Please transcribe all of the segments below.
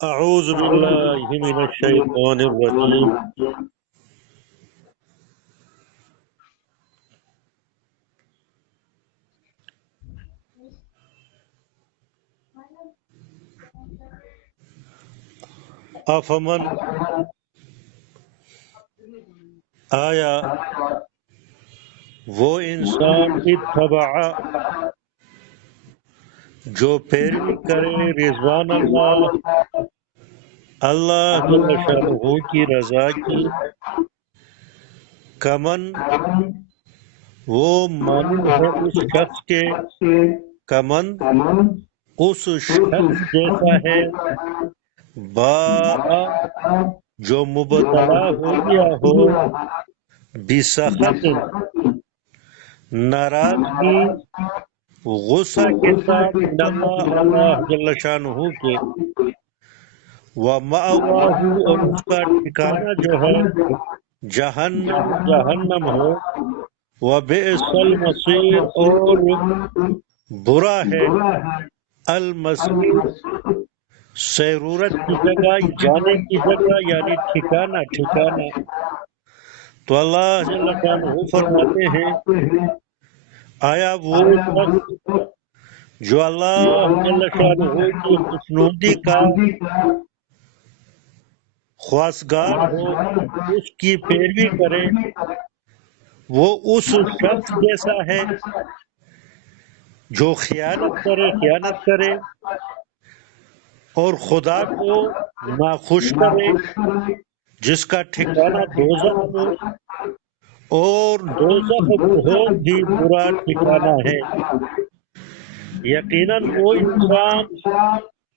أعوذ بالله من الشيطان الرجيم أفمن آیا وہ انسان اتبع جو پیروی کرے رضوان اللہ جل شانہ کی رضا کی، کمن وہ مانند ہے اس شخص کے، کمن اس شخص جیسا ہے، با جو مبتلا ہو گیا ہو، بسخط ناراضگی، غصہ کے ساتھ، من اللہ جل شانہ کے، وَمَأْوَاهُ اور اس کا ٹھکانہ جو ہے جہنم ہو، وَبِئْسَ الْمَصِيرُ اور برا ہے المصیر سیرورت کی جگہ، جانے کی جگہ، یعنی ٹھکانہ۔ تو اللہ جل شانہ فرماتے ہیں آیا وہ شخص جو اللہ جل شانہ کی خوشنودی کا خواستگار ہو، اس کی پیروی کرے، وہ اس شخص جیسا ہے جو خیانت کرے اور خدا کو ناخوش کرے، جس کا ٹھکانہ دوزخ ہو، اور دوزخ بہت ہی برا ٹھکانہ ہے۔ یقیناً وہ انسان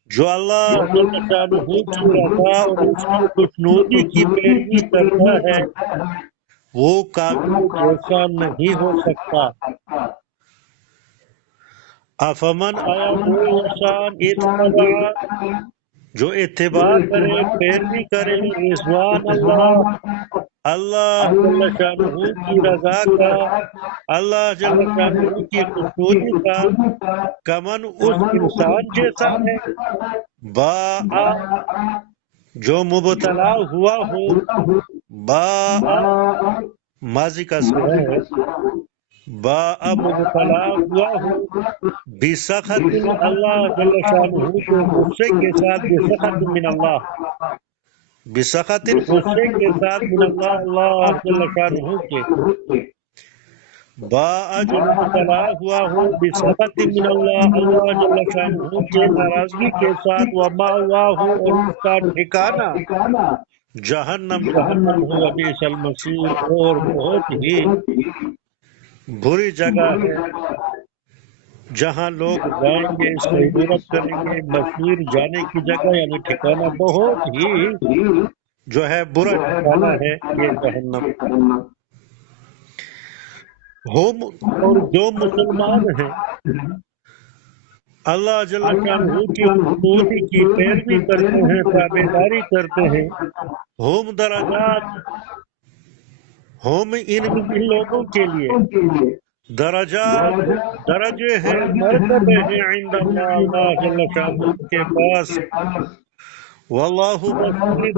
جو اللہ جل شانہ کی رضا اور اس کی خوشنودی کی پیروی کرتا ہے، وہ کافروں جیسا نہیں ہو سکتا۔ افمن آیا وہ انسان اتبع جو اتباع کرے، پیروی کرے، رضوان اللہ جل شانہ کی رضا کا، اللہ جل شانہ کی خوشنودی کا، کمن اس انسان جیسا ہے، با جو مبتلا ہوا ہو، با ماضی کا صیغہ ہے، با مبتلا ہوا ہو، بسخط اللہ جل شانہ کے غصے کے ساتھ، بسخط من اللہ، بسخط غصے کے ساتھ، من اللہ اللہ جل شانہ کے، با جو مبتلا ہوا ہو، بسخط من اللہ اللہ جل شانہ کے ناراضگی کے ساتھ، ومأواہ اور اس کا ٹھکانہ جہنم ہو، وبئس المصیر اور بہت ہی بری جگہ ہے جہاں لوگ جائیں گے، سیرورت کریں گے، مصیر جانے کی جگہ، یعنی ٹھکانہ بہت ہی جو ہے برا ٹھکانہ ہے یہ جہنم۔ ہم اور جو مسلمان ہیں، اللہ جل شانہ کی خوشنودی کی پیروی کرتے ہیں، تابعداری کرتے ہیں، ہم درجات، ہم ان لوگوں کے لیے درجات درجے ہیں، مرتبے ہیں، عند اللہ اللہ جل شانہ کے پاس، واللہ بصیر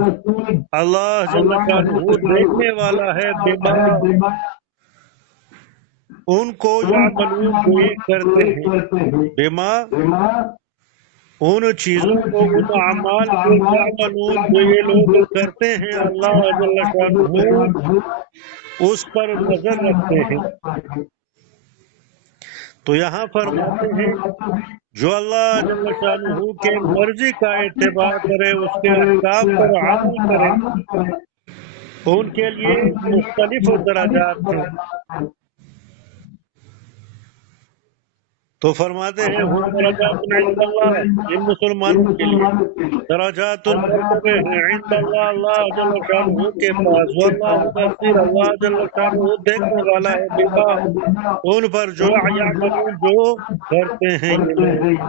اللہ جل شانہ دیکھنے والا ہے، بما ان کو یعملون جو یہ کرتے ہیں، بما ان چیزوں کو، ان اعمال کو، یعملون جو یہ لوگ کرتے ہیں، اللہ جل شانہ اس پر نظر رکھتے ہیں۔ تو یہاں فرماتے ہیں جو اللہ جل شانہ کے مرضی کا اتباع کرے، اس کے احکام پر عمل کرے، ان کے لیے مختلف درجات ہیں۔ تو فرماتے ہیں ہم درجات عند اللہ، ان مسلمانوں کے لیے درجات مرتبے ہیں، عند اللہ اللہ جل شانہ کے پاس، واللہ بصیر اللہ جل شانہ دیکھنے والا ہے، بما ان پر جو یعملون جو کرتے ہیں یہ لوگ۔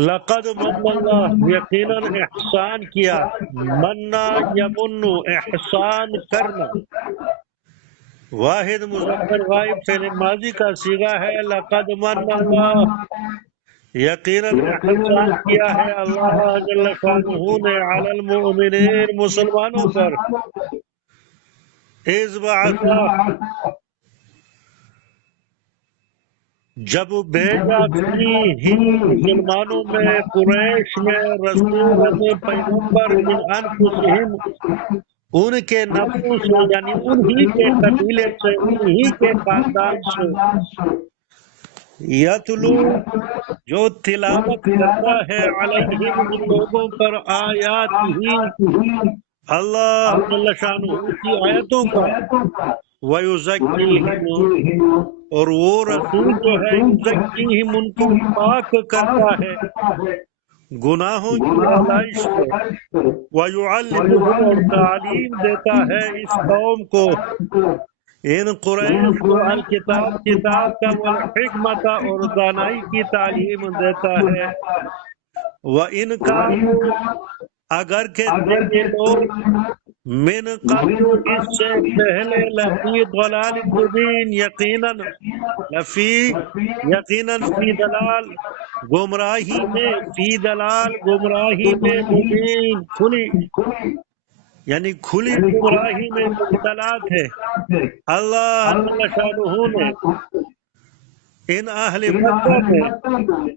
لقد من اللہ یقیناً احسان کیا، منا یمن احسان کرنا، واحد مذکر غائب فعل ماضی کا صیغہ ہے، لقد من اللہ یقیناً احسان کیا ہے اللہ جل شانہ نے علی المؤمنین مسلمانوں پر اذ بعث جب بھیجا فیہم مسلمانوں میں قریش میں رسول پیغمبر من انفسہم ان کے نفسوں سے یعنی انہی کے قبیلے سے انہی کے خاندان سے یتلو جو تلاوت کرتا ہے علیہم ان لوگوں پر آیات ہی اللہ جل شانہ کی آیتوں کا وَيُزَكِّيهِمْ اور وہ رسول جو ہے یزکیہم ان کو پاک کرتا ہے گناہوں کی آلائش سے وَيُعَلِّمُهُمْ اور تعلیم دیتا ہے اس قوم کو ان قریش کو الکتاب کتاب کا والحکمت اور دانائی کی تعلیم دیتا ہے وَإِنْ كَانُوا اگر کہ تھے یہ لوگ من قبل اس سے پہلے لفی ضلال مبین یقیناً فی دلال گمراہی میں فی دلال گمراہی میں مبین کھلی یعنی کھلی گمراہی میں مبتلا تھے اللہ جل شانہ نے ان اہل مکہ میں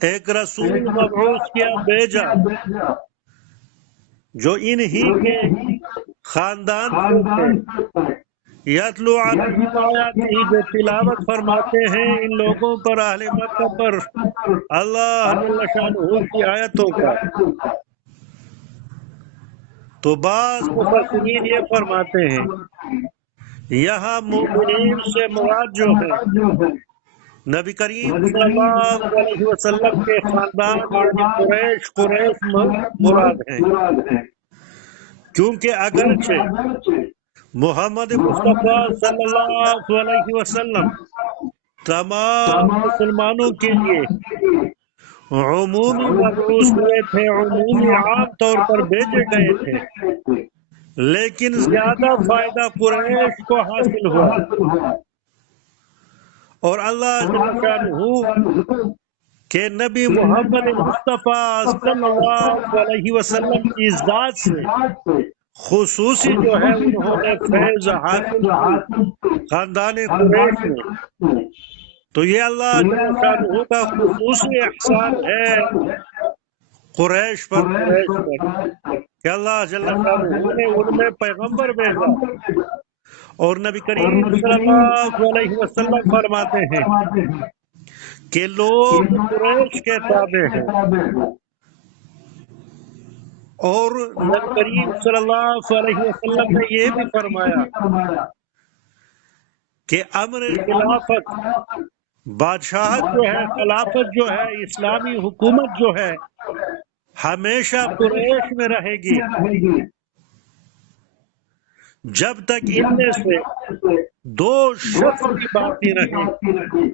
ایک رسول مبعوث کیا بھیجا جو انہی کے خاندان سے تھے یتلو علیہم آیاتہ جو تلاوت فرماتے ہیں ان لوگوں پر اہل مکہ پر اللہ جل شانہ کی آیتوں کا تو بعض مفسرین یہ فرماتے ہیں یہاں مومنین سے مراد جو ہے نبی کریم صلی اللہ علیہ وسلم کے خاندان یعنی قریش مراد ہیں کیونکہ اگرچہ محمد مصطفیٰ صلی اللہ علیہ وسلم تمام مسلمانوں کے لیے عمومی مبعوث ہوئے تھے عمومی عام طور پر بھیجے گئے تھے لیکن زیادہ فائدہ قریش کو حاصل ہوا اور اللہ جل شانہ کہ نبی محمد مصطفیٰ صلی اللہ علیہ وسلم کی ذات سے خصوصی جو ہے انہوں نے فیض حاصل کی خاندان قریش میں تو یہ اللہ جل شانہ کا خصوصی احسان ہے قریش پر کہ اللہ جل شانہ نے ان میں پیغمبر بھیجا اور نبی کریم صلی اللہ علیہ وسلم فرماتے ہیں کہ لوگ قریش کے تابع ہیں اور نبی کریم صلی اللہ علیہ وسلم نے یہ بھی فرمایا کہ امر خلافت بادشاہت جو ہے خلافت جو ہے اسلامی حکومت جو ہے ہمیشہ قریش میں رہے گی جب تک ان میں سے دو شخص بھی باقی رہیں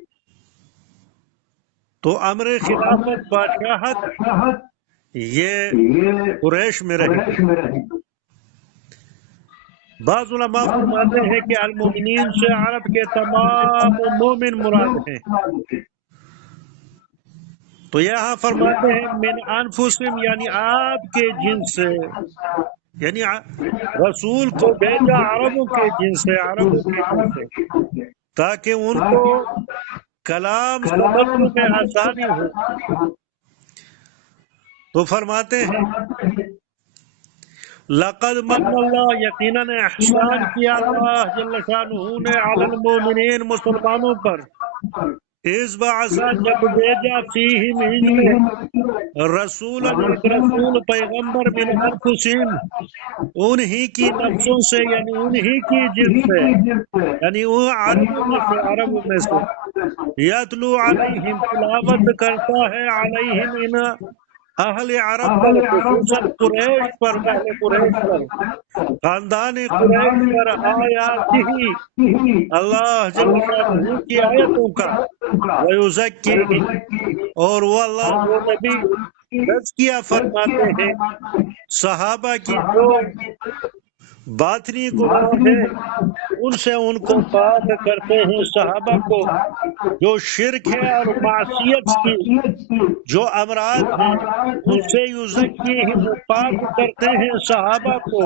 تو امر خلافت بادشاہت یہ قریش میں رہے بعض علماء فرماتے ہیں کہ المومنین سے عرب کے تمام مومن مراد ہیں تو یہاں فرماتے ہیں من انفسہم یعنی آپ کے جنس سے یعنی رسول کو بھیجا عربوں کے جنس سے عربوں کے جنس سے تاکہ ان کو کلام سمجھنے میں آسانی ہو تو فرماتے ہیں لقد من اللہ یقیناً احسان کیا اللہ جل شانہ نے علی المؤمنین مسلمانوں پر اذ بعث جب بھیجا فیہم ان میں رسولا ایک رسول پیغمبر من انفسہم انہی کی نفسوں سے یعنی انہی کی جنس سے یعنی وہ عربوں میں سے یتلو علیہم تلاوت کرتا ہے علیہم ان اہل عرب پر خصوصاً قریش پر اہل قریش پر خاندان قریش پر آیاتہ اللہ جل شانہ کی آیتوں کا وَيُزَكِّيهِمْ اور وہ اللہ وہ نبی تزکیہ فرماتے ہیں صحابہ کی جو باطنی گناہ ہے ان سے ان کو پاک کرتے ہیں صحابہ کو جو شرک ہے اور معصیت کی جو امراض ہیں ان سے یزکیہم پاک کرتے ہیں صحابہ کو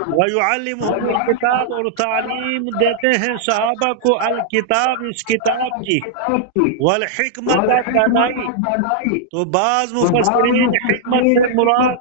وَيُعَلِّمُهُمُ الْكِتَابَ اور تعلیم دیتے ہیں صحابہ کو الکتاب اس کتاب کی والحکمت دانائی تو بعض مفسرین حکمت سے مراد